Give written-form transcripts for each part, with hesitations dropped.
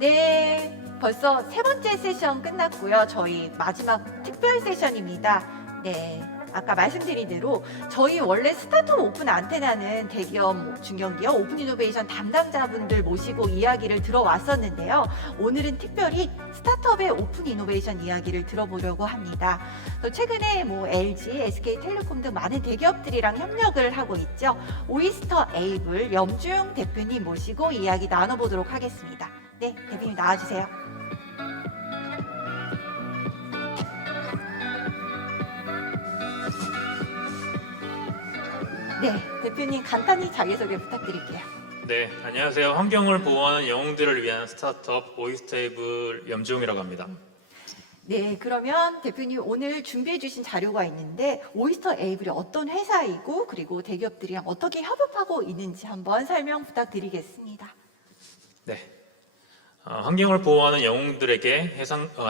네, 벌써 세 번째 세션 끝났고요. 저희 마지막 특별 세션입니다. 네, 아까 말씀드린 대로 저희 원래 스타트업 오픈 안테나는 대기업, 중견기업, 오픈 이노베이션 담당자분들 모시고 이야기를 들어왔었는데요. 오늘은 특별히 스타트업의 오픈 이노베이션 이야기를 들어보려고 합니다. 또 최근에 LG, SK텔레콤 등 많은 대기업들이랑 협력을 하고 있죠. 오이스터 에이블 염중 대표님 모시고 이야기 나눠보도록 하겠습니다. 네, 대표님 나와주세요. 네, 대표님 간단히 자기소개 부탁드릴게요. 네, 안녕하세요. 환경을 보호하는 영웅들을 위한 스타트업 오이스테이블 염지용이라고 합니다. 네, 그러면 대표님 오늘 준비해 주신 자료가 있는데 오이스터 에이블이 어떤 회사이고 그리고 대기업들이랑 어떻게 협업하고 있는지 한번 설명 부탁드리겠습니다. 네, 환경을 보호하는 영웅들에게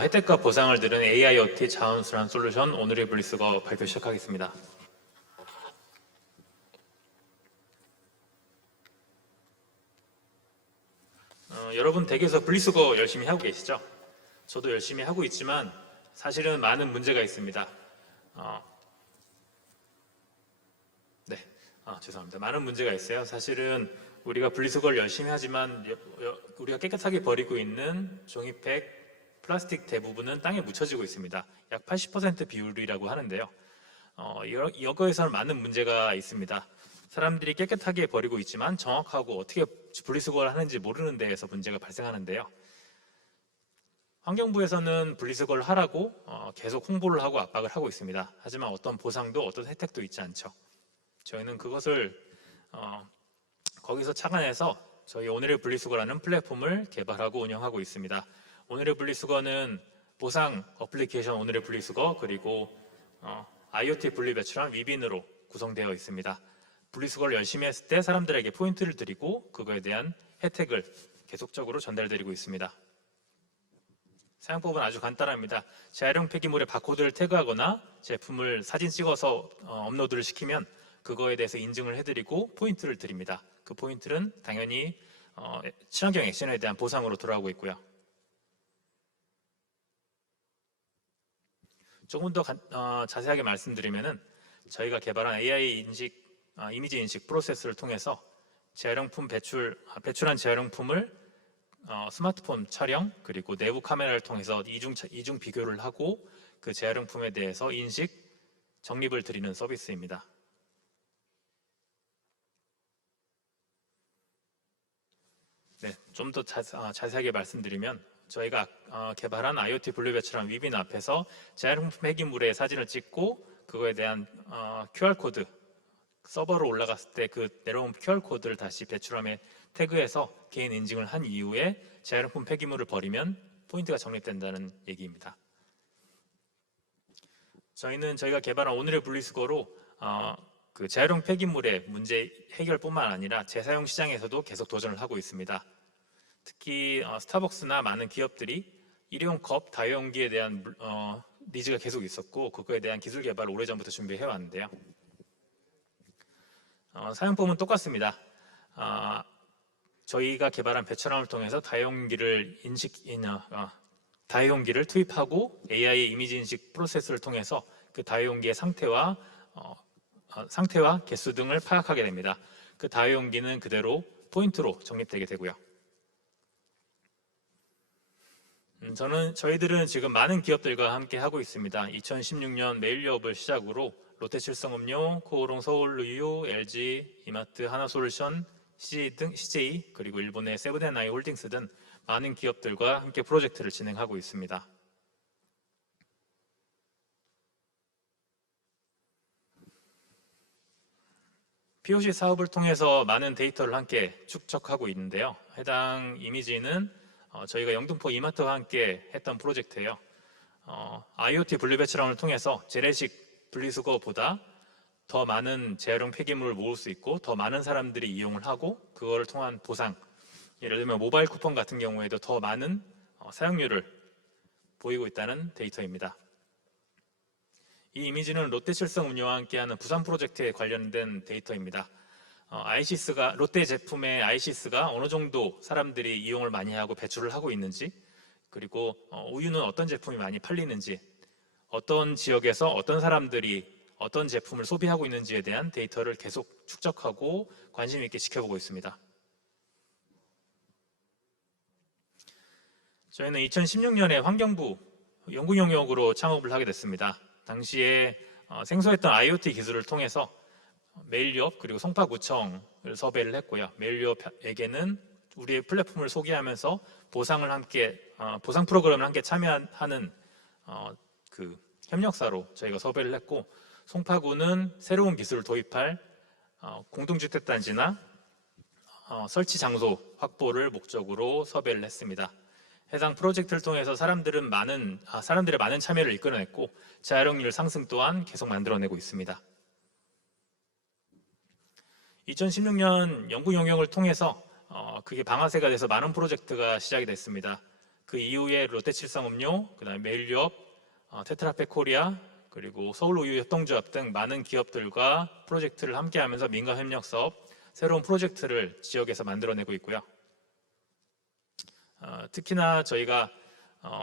혜택과 보상을 드리는 AIoT 자원순환 솔루션 오늘의 블리스거 발표 시작하겠습니다. 여러분 댁에서 분리수거 열심히 하고 계시죠? 저도 열심히 하고 있지만 사실은 많은 문제가 있습니다. 죄송합니다. 많은 문제가 있어요. 사실은 우리가 분리수거를 열심히 하지만 우리가 깨끗하게 버리고 있는 종이팩, 플라스틱 대부분은 땅에 묻혀지고 있습니다. 약 80% 비율이라고 하는데요. 이거에서는 많은 문제가 있습니다. 사람들이 깨끗하게 버리고 있지만 정확하고 어떻게 분리수거를 하는지 모르는 데에서 문제가 발생하는데요. 환경부에서는 분리수거를 하라고 계속 홍보를 하고 압박을 하고 있습니다. 하지만 어떤 보상도 어떤 혜택도 있지 않죠. 저희는 그것을 거기서 착안해서 저희 오늘의 분리수거라는 플랫폼을 개발하고 운영하고 있습니다. 오늘의 분리수거는 보상 어플리케이션 오늘의 분리수거 그리고 IoT 분리배출한 위빈으로 구성되어 있습니다. 분리수거를 열심히 했을 때 사람들에게 포인트를 드리고 그거에 대한 혜택을 계속적으로 전달드리고 있습니다. 사용법은 아주 간단합니다. 재활용 폐기물에 바코드를 태그하거나 제품을 사진 찍어서 업로드를 시키면 그거에 대해서 인증을 해드리고 포인트를 드립니다. 그 포인트는 당연히 친환경 액션에 대한 보상으로 돌아오고 있고요. 조금 더 자세하게 말씀드리면은 저희가 개발한 AI 이미지 인식 프로세스를 통해서 배출한 재활용품을 스마트폰 촬영 그리고 내부 카메라를 통해서 이중 비교를 하고 그 재활용품에 대해서 인식, 정립을 드리는 서비스입니다. 네, 좀 더 자세하게 말씀드리면 저희가 개발한 IoT 분리배출한 위빈 앞에서 재활용품 폐기물의 사진을 찍고 그거에 대한 QR코드 서버로 올라갔을 때 그 내려온 QR코드를 다시 배출함에 태그해서 개인 인증을 한 이후에 재활용품 폐기물을 버리면 포인트가 적립된다는 얘기입니다. 저희가 개발한 오늘의 분리수거로 그 재활용 폐기물의 문제 해결뿐만 아니라 재사용 시장에서도 계속 도전을 하고 있습니다. 특히 스타벅스나 많은 기업들이 일회용 컵, 다용기에 대한 니즈가 계속 있었고 그거에 대한 기술 개발을 오래전부터 준비해 왔는데요. 사용법은 똑같습니다. 저희가 개발한 배출함을 통해서 다용기를 투입하고 AI 이미지 인식 프로세스를 통해서 그 다용기의 상태와 개수 등을 파악하게 됩니다. 그 다용기는 그대로 포인트로 적립되게 되고요. 저희들은 지금 많은 기업들과 함께 하고 있습니다. 2016년 메일유업을 시작으로 롯데칠성음료, 코오롱 서울우유, LG, 이마트, 하나솔루션, CJ 그리고 일본의 세븐앤아이 홀딩스 등 많은 기업들과 함께 프로젝트를 진행하고 있습니다. POC 사업을 통해서 많은 데이터를 함께 축적하고 있는데요. 해당 이미지는 저희가 영등포 이마트와 함께 했던 프로젝트예요. IoT 분리배출함을 통해서 재래식 분리수거보다 더 많은 재활용 폐기물을 모을 수 있고 더 많은 사람들이 이용을 하고 그거를 통한 보상, 예를 들면 모바일 쿠폰 같은 경우에도 더 많은 사용률을 보이고 있다는 데이터입니다. 이 이미지는 롯데칠성음료와 함께하는 부산 프로젝트에 관련된 데이터입니다. 아이시스가 롯데 제품의 아이시스가 어느 정도 사람들이 이용을 많이 하고 배출을 하고 있는지, 그리고 우유는 어떤 제품이 많이 팔리는지, 어떤 지역에서 어떤 사람들이 어떤 제품을 소비하고 있는지에 대한 데이터를 계속 축적하고 관심 있게 지켜보고 있습니다. 저희는 2016년에 환경부 연구 영역으로 창업을 하게 됐습니다. 당시에 생소했던 IoT 기술을 통해서 메일유업 그리고 송파구청을 섭외를 했고요. 메일유업에게는 우리의 플랫폼을 소개하면서 보상 프로그램을 함께 참여하는 그 협력사로 저희가 섭외를 했고, 송파구는 새로운 기술을 도입할 공동주택단지나 설치 장소 확보를 목적으로 섭외를 했습니다. 해당 프로젝트를 통해서 사람들의 많은 참여를 이끌어냈고 재활용률 상승 또한 계속 만들어내고 있습니다. 2016년 연구 용역을 통해서 그게 방아쇠가 돼서 많은 프로젝트가 시작이 됐습니다. 그 이후에 롯데칠성음료, 그다음에 메일유업, 테트라팩 코리아, 그리고 서울우유협동조합 등 많은 기업들과 프로젝트를 함께하면서 민간협력 사업, 새로운 프로젝트를 지역에서 만들어내고 있고요. 특히나 저희가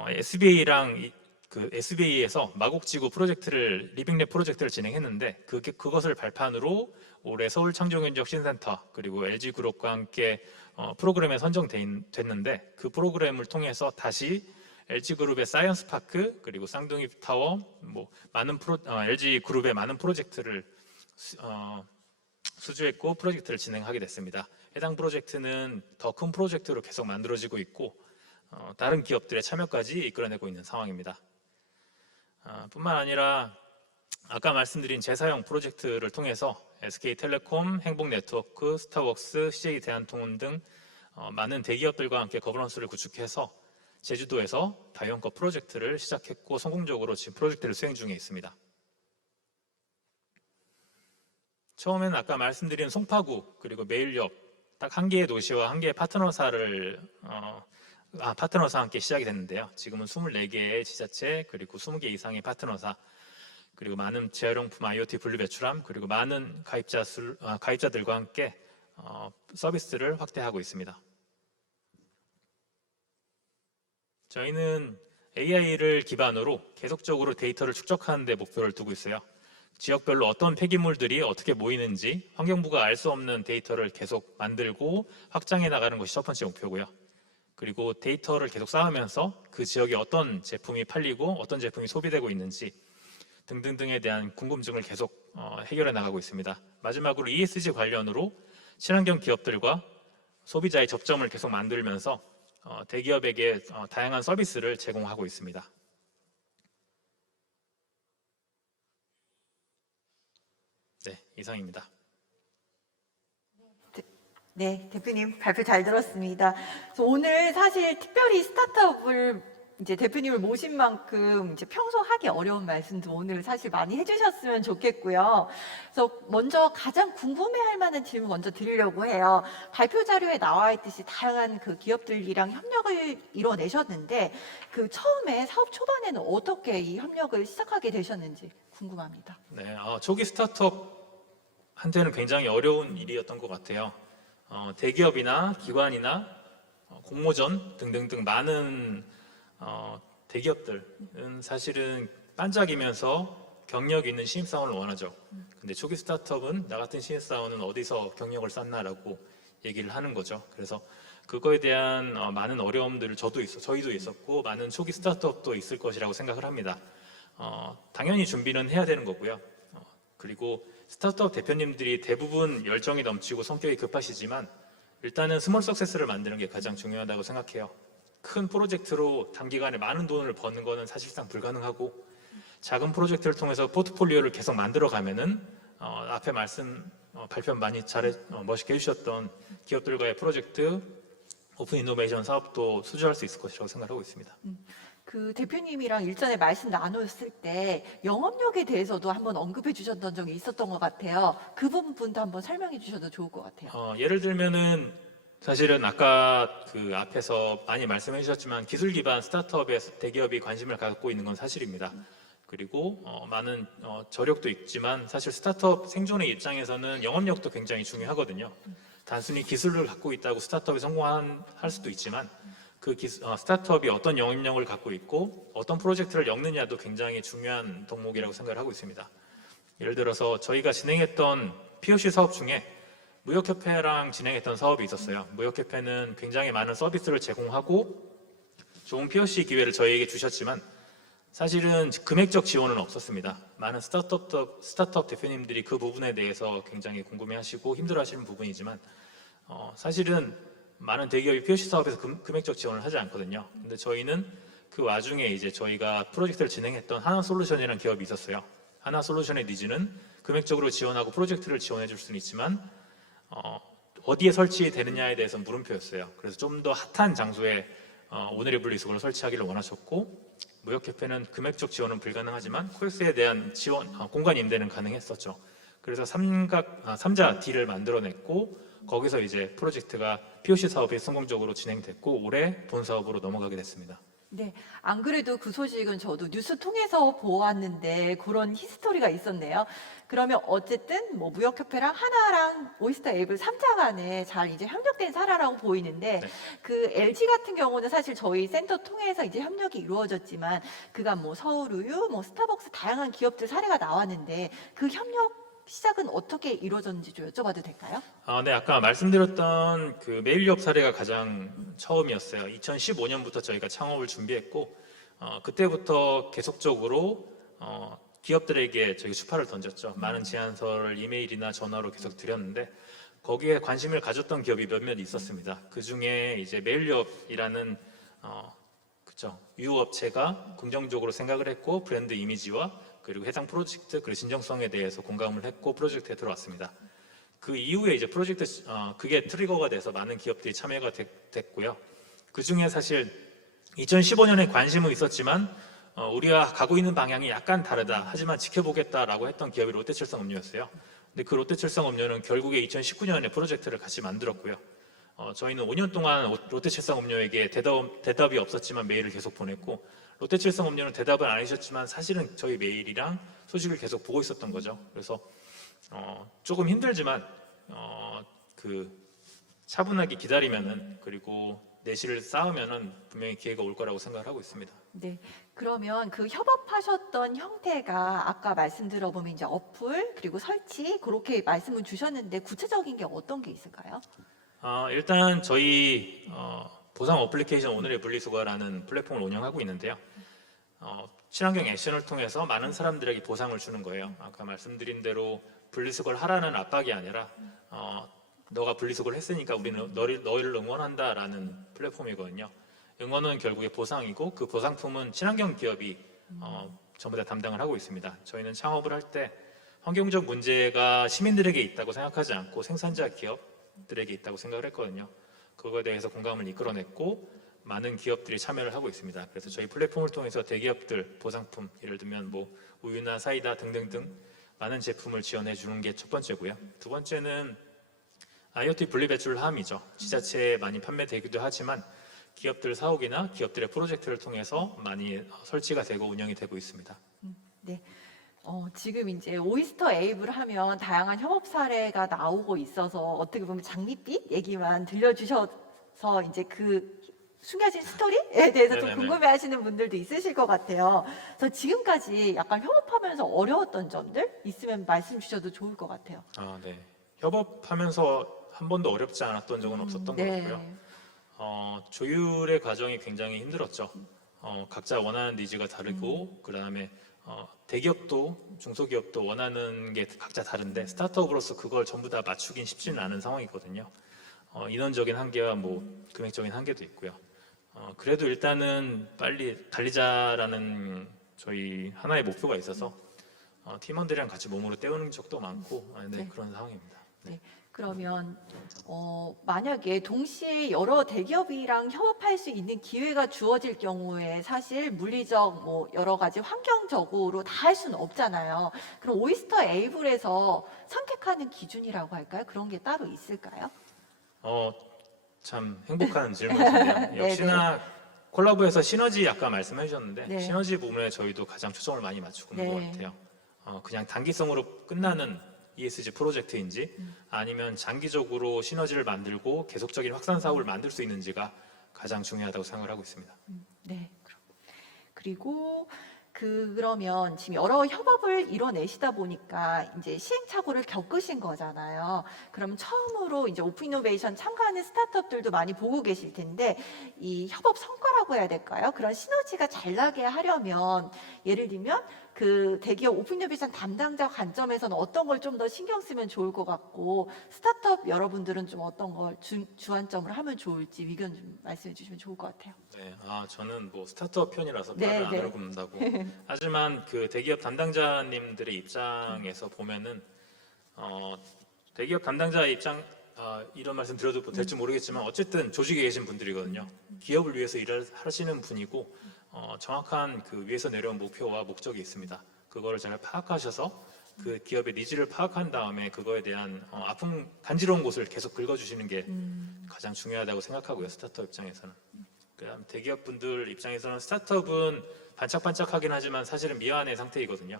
SBA랑 SBA에서 마곡지구 프로젝트를 리빙랩 프로젝트를 진행했는데 그것을 발판으로 올해 서울창조경제적 신센터 그리고 LG그룹과 함께 프로그램에 선정됐는데 그 프로그램을 통해서 다시 LG그룹의 사이언스파크 그리고 쌍둥이 타워 LG그룹의 많은 프로젝트를 수주했고 프로젝트를 진행하게 됐습니다. 해당 프로젝트는 더 큰 프로젝트로 계속 만들어지고 있고 다른 기업들의 참여까지 이끌어내고 있는 상황입니다. 뿐만 아니라 아까 말씀드린 재사용 프로젝트를 통해서 SK텔레콤, 행복네트워크, 스타벅스, CJ 대한통운 등 많은 대기업들과 함께 거버넌스를 구축해서 제주도에서 다이원컵 프로젝트를 시작했고 성공적으로 지금 프로젝트를 수행 중에 있습니다. 처음에는 아까 말씀드린 송파구 그리고 메일유업 딱 한 개의 도시와 한 개의 파트너사와 함께 시작이 됐는데요. 지금은 24개의 지자체 그리고 20개 이상의 파트너사 그리고 많은 재활용품 IoT 분류 배출함 그리고 많은 가입자들과 함께 서비스를 확대하고 있습니다. 저희는 AI를 기반으로 계속적으로 데이터를 축적하는 데 목표를 두고 있어요. 지역별로 어떤 폐기물들이 어떻게 모이는지 환경부가 알 수 없는 데이터를 계속 만들고 확장해 나가는 것이 첫 번째 목표고요. 그리고 데이터를 계속 쌓으면서 그 지역에 어떤 제품이 팔리고 어떤 제품이 소비되고 있는지 등등등에 대한 궁금증을 계속 해결해 나가고 있습니다. 마지막으로 ESG 관련으로 친환경 기업들과 소비자의 접점을 계속 만들면서 대기업에게 다양한 서비스를 제공하고 있습니다. 네, 이상입니다. 네, 대표님 발표 잘 들었습니다. 그래서 오늘 사실 특별히 스타트업을 이제 대표님을 모신 만큼 이제 평소 하기 어려운 말씀도 오늘 사실 많이 해주셨으면 좋겠고요. 그래서 먼저 가장 궁금해할 만한 질문 먼저 드리려고 해요. 발표 자료에 나와 있듯이 다양한 그 기업들이랑 협력을 이뤄내셨는데 그 처음에 사업 초반에는 어떻게 이 협력을 시작하게 되셨는지 궁금합니다. 네, 초기 스타트업한테는 굉장히 어려운 일이었던 것 같아요. 대기업이나 기관이나 공모전 등등등 많은 대기업들은 사실은 반짝이면서 경력 있는 신입사원을 원하죠. 근데 초기 스타트업은 나 같은 신입사원은 어디서 경력을 쌓나라고 얘기를 하는 거죠. 그래서 그거에 대한 많은 어려움들을 저희도 있었고 많은 초기 스타트업도 있을 것이라고 생각을 합니다. 당연히 준비는 해야 되는 거고요. 그리고 스타트업 대표님들이 대부분 열정이 넘치고 성격이 급하시지만 일단은 스몰 석세스를 만드는 게 가장 중요하다고 생각해요. 큰 프로젝트로 단기간에 많은 돈을 버는 거는 사실상 불가능하고 작은 프로젝트를 통해서 포트폴리오를 계속 만들어 가면은 앞에 발표 많이 멋있게 해주셨던 기업들과의 프로젝트 오픈 이노베이션 사업도 수주할 수 있을 것이라고 생각하고 있습니다. 그 대표님이랑 일전에 말씀 나눴을 때 영업력에 대해서도 한번 언급해 주셨던 적이 있었던 것 같아요. 그 부분도 한번 설명해 주셔도 좋을 것 같아요. 예를 들면은 사실은 아까 그 앞에서 많이 말씀해 주셨지만 기술 기반 스타트업에 대기업이 관심을 갖고 있는 건 사실입니다. 그리고 많은 저력도 있지만 사실 스타트업 생존의 입장에서는 영업력도 굉장히 중요하거든요. 단순히 기술을 갖고 있다고 스타트업이 성공할 수도 있지만 스타트업이 어떤 영업력을 갖고 있고 어떤 프로젝트를 엮느냐도 굉장히 중요한 덕목이라고 생각을 하고 있습니다. 예를 들어서 저희가 진행했던 POC 사업 중에 무역협회랑 진행했던 사업이 있었어요. 무역협회는 굉장히 많은 서비스를 제공하고 좋은 POC 기회를 저희에게 주셨지만 사실은 금액적 지원은 없었습니다. 많은 스타트업 대표님들이 그 부분에 대해서 굉장히 궁금해하시고 힘들어하시는 부분이지만 사실은 많은 대기업이 POC 사업에서 금액적 지원을 하지 않거든요. 근데 저희는 그 와중에 이제 저희가 프로젝트를 진행했던 하나솔루션이라는 기업이 있었어요. 하나솔루션의 니즈는 금액적으로 지원하고 프로젝트를 지원해 줄 수는 있지만 어디에 설치되느냐에 대해서 물음표였어요. 그래서 좀 더 핫한 장소에 오늘의 분리수거를 설치하기를 원하셨고, 무역협회는 금액적 지원은 불가능하지만 코엑스에 대한 지원, 공간 임대는 가능했었죠. 그래서 3자 딜을 만들어냈고 거기서 이제 프로젝트가 POC 사업이 성공적으로 진행됐고 올해 본 사업으로 넘어가게 됐습니다. 네, 안 그래도 그 소식은 저도 뉴스 통해서 보았는데 그런 히스토리가 있었네요. 그러면 어쨌든 뭐 무역협회랑 하나랑 오이스터 에이블 3자 간에 잘 이제 협력된 사례라고 보이는데 네. 그 LG 같은 경우는 사실 저희 센터 통해서 이제 협력이 이루어졌지만 그간 뭐 서울우유, 뭐 스타벅스 다양한 기업들 사례가 나왔는데 그 협력 시작은 어떻게 이루어졌는지 좀 여쭤봐도 될까요? 네, 아까 말씀드렸던 그 메일유업 사례가 가장 처음이었어요. 2015년부터 저희가 창업을 준비했고, 그때부터 계속적으로 기업들에게 저희 추파를 던졌죠. 많은 제안서를 이메일이나 전화로 계속 드렸는데, 거기에 관심을 가졌던 기업이 몇몇 있었습니다. 그 중에 이제 메일유업이라는, 그쵸, 유업체가 긍정적으로 생각을 했고, 브랜드 이미지와 그리고 해당 프로젝트 그리고 진정성에 대해서 공감을 했고 프로젝트에 들어왔습니다. 그 이후에 이제 프로젝트 그게 트리거가 돼서 많은 기업들이 참여가 됐고요. 그 중에 사실 2015년에 관심은 있었지만 우리가 가고 있는 방향이 약간 다르다. 하지만 지켜보겠다라고 했던 기업이 롯데칠성음료였어요. 근데 그 롯데칠성음료는 결국에 2019년에 프로젝트를 같이 만들었고요. 저희는 5년 동안 롯데칠성음료에게 대답이 없었지만 메일을 계속 보냈고 롯데칠성음료는 대답을 안 해주셨지만 사실은 저희 메일이랑 소식을 계속 보고 있었던 거죠. 그래서 조금 힘들지만 그 차분하게 기다리면은 그리고 내실을 쌓으면은 분명히 기회가 올 거라고 생각을 하고 있습니다. 네, 그러면 그 협업하셨던 형태가 아까 말씀 들어보면 이제 어플 그리고 설치 그렇게 말씀을 주셨는데 구체적인 게 어떤 게 있을까요? 일단 저희 보상 어플리케이션 오늘의 분리수거라는 플랫폼을 운영하고 있는데요. 친환경 액션을 통해서 많은 사람들에게 보상을 주는 거예요. 아까 말씀드린 대로 분리수거를 하라는 압박이 아니라 너가 분리수거를 했으니까 우리는 너희를 응원한다라는 플랫폼이거든요. 응원은 결국에 보상이고 그 보상품은 친환경 기업이 전부 다 담당을 하고 있습니다. 저희는 창업을 할 때 환경적 문제가 시민들에게 있다고 생각하지 않고 생산자 기업들에게 있다고 생각을 했거든요. 그거에 대해서 공감을 이끌어냈고 많은 기업들이 참여를 하고 있습니다. 그래서 저희 플랫폼을 통해서 대기업들 보상품, 예를 들면 뭐 우유나 사이다 등등등 많은 제품을 지원해 주는 게 첫 번째고요. 두 번째는 IoT 분리배출함이죠. 지자체에 많이 판매되기도 하지만 기업들 사옥이나 기업들의 프로젝트를 통해서 많이 설치가 되고 운영이 되고 있습니다. 네. 지금 이제 오이스터 에이블 하면 다양한 협업 사례가 나오고 있어서 어떻게 보면 장밋빛 얘기만 들려주셔서 이제 그 숨겨진 스토리에 대해서 좀 네네네. 궁금해하시는 분들도 있으실 것 같아요. 그래서 지금까지 약간 협업하면서 어려웠던 점들 있으면 말씀 주셔도 좋을 것 같아요. 네. 협업하면서 한 번도 어렵지 않았던 적은 없었던 것 같고요. 조율의 과정이 굉장히 힘들었죠. 각자 원하는 니즈가 다르고 그다음에 대기업도 중소기업도 원하는 게 각자 다른데 스타트업으로서 그걸 전부 다 맞추긴 쉽지는 않은 상황이거든요. 인원적인 한계와 뭐 금액적인 한계도 있고요. 그래도 일단은 빨리 달리자라는 저희 하나의 목표가 있어서 팀원들이랑 같이 몸으로 때우는 적도 많고 네. 그런 상황입니다. 네. 그러면 만약에 동시에 여러 대기업이랑 협업할 수 있는 기회가 주어질 경우에 사실 물리적 뭐 여러 가지 환경적으로 다 할 수는 없잖아요. 그럼 오이스터 에이블에서 선택하는 기준이라고 할까요? 그런 게 따로 있을까요? 참 행복한 질문이신데요. 네네. 역시나 콜라보에서 시너지 아까 말씀해 주셨는데 네. 시너지 부분에 저희도 가장 초점을 많이 맞추고 있는 네. 것 같아요. 그냥 단기성으로 끝나는 ESG 프로젝트인지 아니면 장기적으로 시너지를 만들고 계속적인 확산 사업을 만들 수 있는지가 가장 중요하다고 생각을 하고 있습니다. 네. 그리고 그러면 지금 여러 협업을 이뤄내시다 보니까 이제 시행착오를 겪으신 거잖아요. 그럼 처음으로 이제 오픈 이노베이션 참가하는 스타트업들도 많이 보고 계실 텐데 이 협업 성과라고 해야 될까요? 그런 시너지가 잘 나게 하려면 예를 들면 그 대기업 오픈 이노베이션 담당자 관점에서는 어떤 걸 좀 더 신경 쓰면 좋을 것 같고 스타트업 여러분들은 좀 어떤 걸 주안점으로 하면 좋을지 의견 좀 말씀해 주시면 좋을 것 같아요. 네, 저는 뭐 스타트업 편이라서 네, 말을 안 네. 하려고 한다고. 하지만 그 대기업 담당자님들의 입장에서 보면은 대기업 담당자의 입장 이런 말씀 드려도 될지 모르겠지만 어쨌든 조직에 계신 분들이거든요. 기업을 위해서 일을 하시는 분이고 정확한 그 위에서 내려온 목표와 목적이 있습니다. 그거를 잘 파악하셔서 그 기업의 니즈를 파악한 다음에 그거에 대한 아픈 간지러운 곳을 계속 긁어주시는 게 가장 중요하다고 생각하고요. 스타트업 입장에서는. 그다음 대기업 분들 입장에서는 스타트업은 반짝반짝하긴 하지만 사실은 미완의 상태이거든요.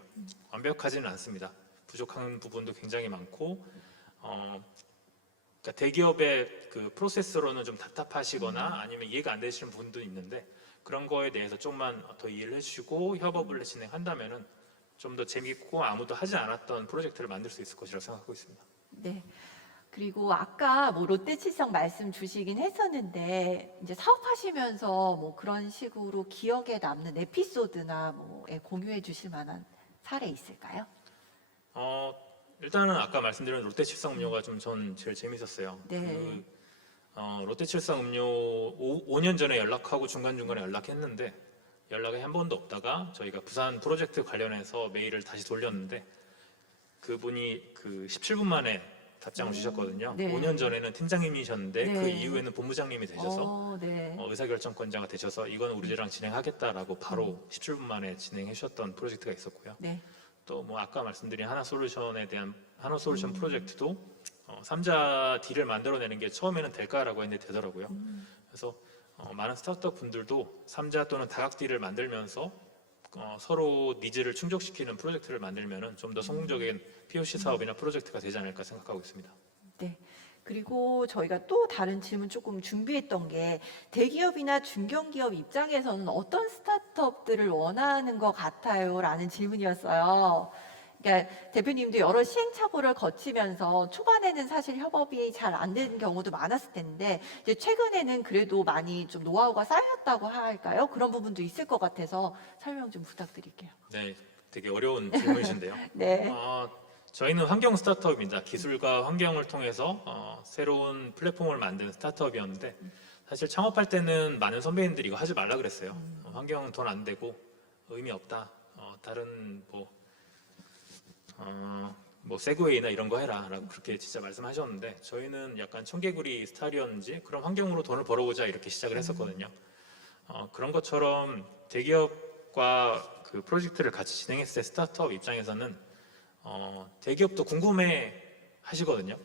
완벽하지는 않습니다. 부족한 부분도 굉장히 많고 그러니까 대기업의 그 프로세스로는 좀 답답하시거나 아니면 이해가 안 되시는 부분도 있는데 그런 거에 대해서 좀만 더 이해를 해주시고 협업을 진행한다면은 좀 더 재밌고 아무도 하지 않았던 프로젝트를 만들 수 있을 것이라고 생각하고 있습니다. 네. 그리고 아까 뭐 롯데칠성 말씀 주시긴 했었는데 이제 사업하시면서 뭐 그런 식으로 기억에 남는 에피소드나 뭐 공유해 주실 만한 사례 있을까요? 일단은 아까 말씀드린 롯데칠성 음료가 좀 전 제일 재밌었어요. 네. 롯데칠성 음료 5년 전에 연락하고 중간중간에 연락했는데 연락이 한 번도 없다가 저희가 부산 프로젝트 관련해서 메일을 다시 돌렸는데 그분이 그 17분 만에 답장을 주셨거든요. 네. 5년 전에는 팀장님이셨는데 네. 그 이후에는 본부장님이 되셔서 네. 의사결정권자가 되셔서 이건 우리랑 진행하겠다라고 바로 17분 만에 진행해 주셨던 프로젝트가 있었고요. 네. 또 뭐 아까 말씀드린 하나솔루션에 대한 하나솔루션 프로젝트도 3자 딜을 만들어내는 게 처음에는 될까라고 했는데 되더라고요. 그래서 많은 스타트업 분들도 3자 또는 다각 딜을 만들면서 서로 니즈를 충족시키는 프로젝트를 만들면 좀 더 성공적인 POC 사업이나 프로젝트가 되지 않을까 생각하고 있습니다. 네. 그리고 저희가 또 다른 질문 조금 준비했던 게 대기업이나 중견기업 입장에서는 어떤 스타트업들을 원하는 것 같아요? 라는 질문이었어요. 그러니까 대표님도 여러 시행착오를 거치면서 초반에는 사실 협업이 잘 안 되는 경우도 많았을 텐데 이제 최근에는 그래도 많이 좀 노하우가 쌓였다고 할까요? 그런 부분도 있을 것 같아서 설명 좀 부탁드릴게요. 네, 되게 어려운 질문이신데요. 네. 저희는 환경 스타트업입니다. 기술과 환경을 통해서 새로운 플랫폼을 만든 스타트업이었는데 사실 창업할 때는 많은 선배님들이 이거 하지 말라 그랬어요. 환경은 돈 안 되고 의미 없다. 다른 뭐 세그웨이나 이런 거 해라라고 그렇게 진짜 말씀하셨는데 저희는 약간 청개구리 스타일이었는지 그럼 환경으로 돈을 벌어보자 이렇게 시작을 했었거든요. 그런 것처럼 대기업과 그 프로젝트를 같이 진행했을 때 스타트업 입장에서는 대기업도 궁금해 하시거든요.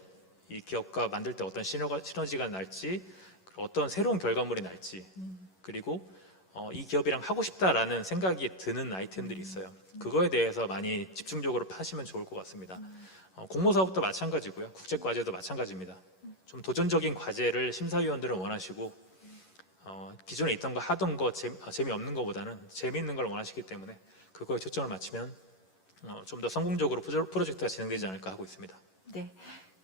이 기업과 만들 때 어떤 시너지가 날지 어떤 새로운 결과물이 날지 그리고 이 기업이랑 하고 싶다라는 생각이 드는 아이템들이 있어요. 그거에 대해서 많이 집중적으로 파시면 좋을 것 같습니다. 공모 사업도 마찬가지고요. 국제 과제도 마찬가지입니다. 좀 도전적인 과제를 심사위원들은 원하시고 기존에 있던 거 하던 거 재미없는 거보다는 재미있는 걸 원하시기 때문에 그거에 초점을 맞추면 좀 더 성공적으로 프로젝트가 진행되지 않을까 하고 있습니다. 네.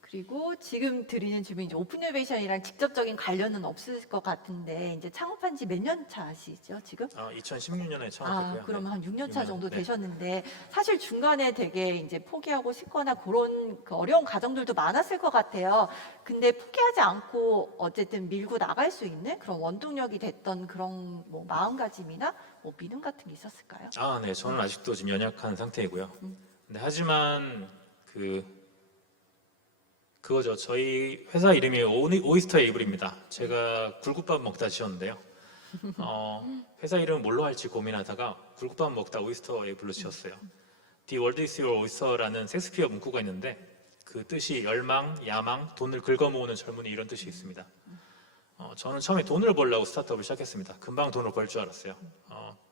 그리고 지금 드리는 질문이 이제 오픈 이노베이션이랑 직접적인 관련은 없을 것 같은데 이제 창업한 지 몇 년 차시죠 지금? 2016년에 창업했고요. 그러면 한 6년 차 6년, 정도 네. 되셨는데 사실 중간에 되게 이제 포기하고 싶거나 그런 그 어려운 과정들도 많았을 것 같아요. 근데 포기하지 않고 어쨌든 밀고 나갈 수 있는 그런 원동력이 됐던 그런 뭐 마음가짐이나 뭐 믿음 같은 게 있었을까요? 네, 저는 아직도 지금 연약한 상태이고요. 근데 하지만 그거죠. 저희 회사 이름이 오이스터 에이블입니다. 제가 굴국밥 먹다 지었는데요. 회사 이름을 뭘로 할지 고민하다가 굴국밥 먹다 오이스터 에이블로 지었어요. The world is your oyster라는 셰익스피어 문구가 있는데 그 뜻이 열망, 야망, 돈을 긁어모으는 젊은이 이런 뜻이 있습니다. 저는 처음에 돈을 벌려고 스타트업을 시작했습니다. 금방 돈을 벌 줄 알았어요.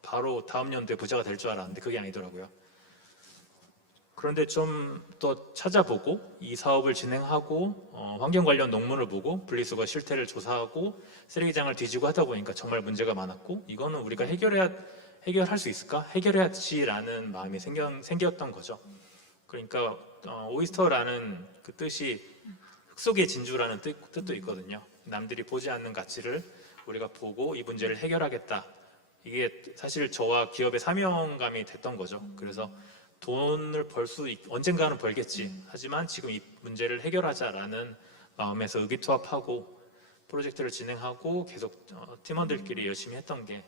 바로 다음 연도에 부자가 될 줄 알았는데 그게 아니더라고요. 그런데 좀 더 찾아보고 이 사업을 진행하고 환경 관련 논문을 보고 분리수거 실태를 조사하고 쓰레기장을 뒤지고 하다 보니까 정말 문제가 많았고 이거는 우리가 해결할 수 있을까? 해결해야지라는 마음이 생겼던 거죠. 그러니까 오이스터라는 그 뜻이 흙 속의 진주라는 뜻도 있거든요. 남들이 보지 않는 가치를 우리가 보고 이 문제를 해결하겠다. 이게 사실 저와 기업의 사명감이 됐던 거죠. 그래서 돈을 언젠가는 벌겠지. 하지만 지금 이 문제를 해결하자라는 마음에서 의기투합하고 프로젝트를 진행하고 계속 팀원들끼리 열심히 했던 게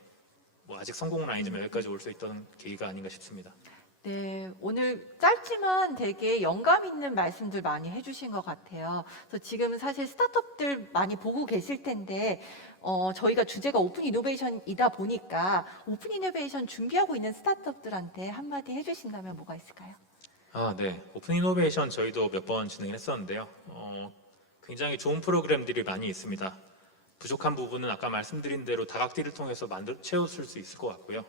뭐 아직 성공은 아니지만 여기까지 올 수 있던 계기가 아닌가 싶습니다. 네, 오늘 짧지만 되게 영감 있는 말씀들 많이 해주신 것 같아요. 그래서 지금 사실 스타트업들 많이 보고 계실 텐데, 저희가 주제가 오픈 이노베이션이다 보니까 오픈 이노베이션 준비하고 있는 스타트업들한테 한마디 해주신다면 뭐가 있을까요? 네. 오픈 이노베이션 저희도 몇 번 진행했었는데요. 굉장히 좋은 프로그램들이 많이 있습니다. 부족한 부분은 아까 말씀드린 대로 다각딜을 통해서 채워줄 수 있을 것 같고요.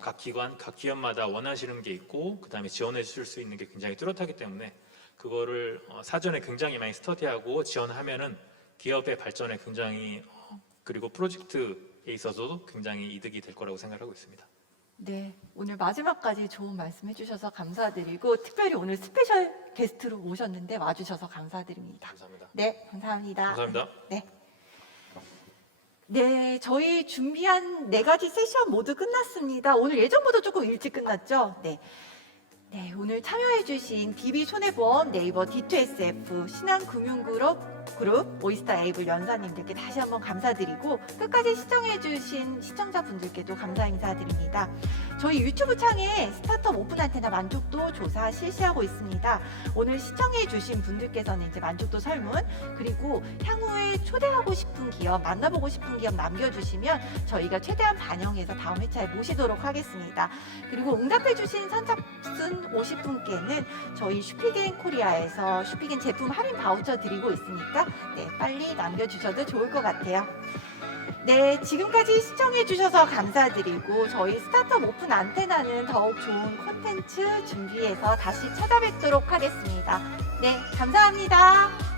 각 기관, 각 기업마다 원하시는 게 있고 그 다음에 지원해 주실 수 있는 게 굉장히 뚜렷하기 때문에 그거를 사전에 굉장히 많이 스터디하고 지원하면은 기업의 발전에 굉장히 그리고 프로젝트에 있어서도 굉장히 이득이 될 거라고 생각하고 있습니다. 네, 오늘 마지막까지 좋은 말씀 해주셔서 감사드리고 특별히 오늘 스페셜 게스트로 모셨는데 와주셔서 감사드립니다. 감사합니다. 네, 감사합니다. 감사합니다. 네. 네, 저희 준비한 4가지 세션 모두 끝났습니다. 오늘 예정보다 조금 일찍 끝났죠? 네. 네, 오늘 참여해주신 DB손해보험, 네이버 D2SF, 신한금융그룹, 오이스타 에이블 연사님들께 다시 한번 감사드리고 끝까지 시청해주신 시청자분들께도 감사 인사드립니다. 저희 유튜브 창에 스타트업 오픈 안테나 만족도 조사 실시하고 있습니다. 오늘 시청해주신 분들께서는 이제 만족도 설문 그리고 향후에 초대하고 싶은 기업, 만나보고 싶은 기업 남겨주시면 저희가 최대한 반영해서 다음 회차에 모시도록 하겠습니다. 그리고 응답해주신 선착순 50분께는 저희 슈피겐 코리아에서 슈피겐 제품 할인 바우처 드리고 있으니까 네, 빨리 남겨주셔도 좋을 것 같아요. 네, 지금까지 시청해주셔서 감사드리고 저희 스타트업 오픈 안테나는 더욱 좋은 콘텐츠 준비해서 다시 찾아뵙도록 하겠습니다. 네, 감사합니다.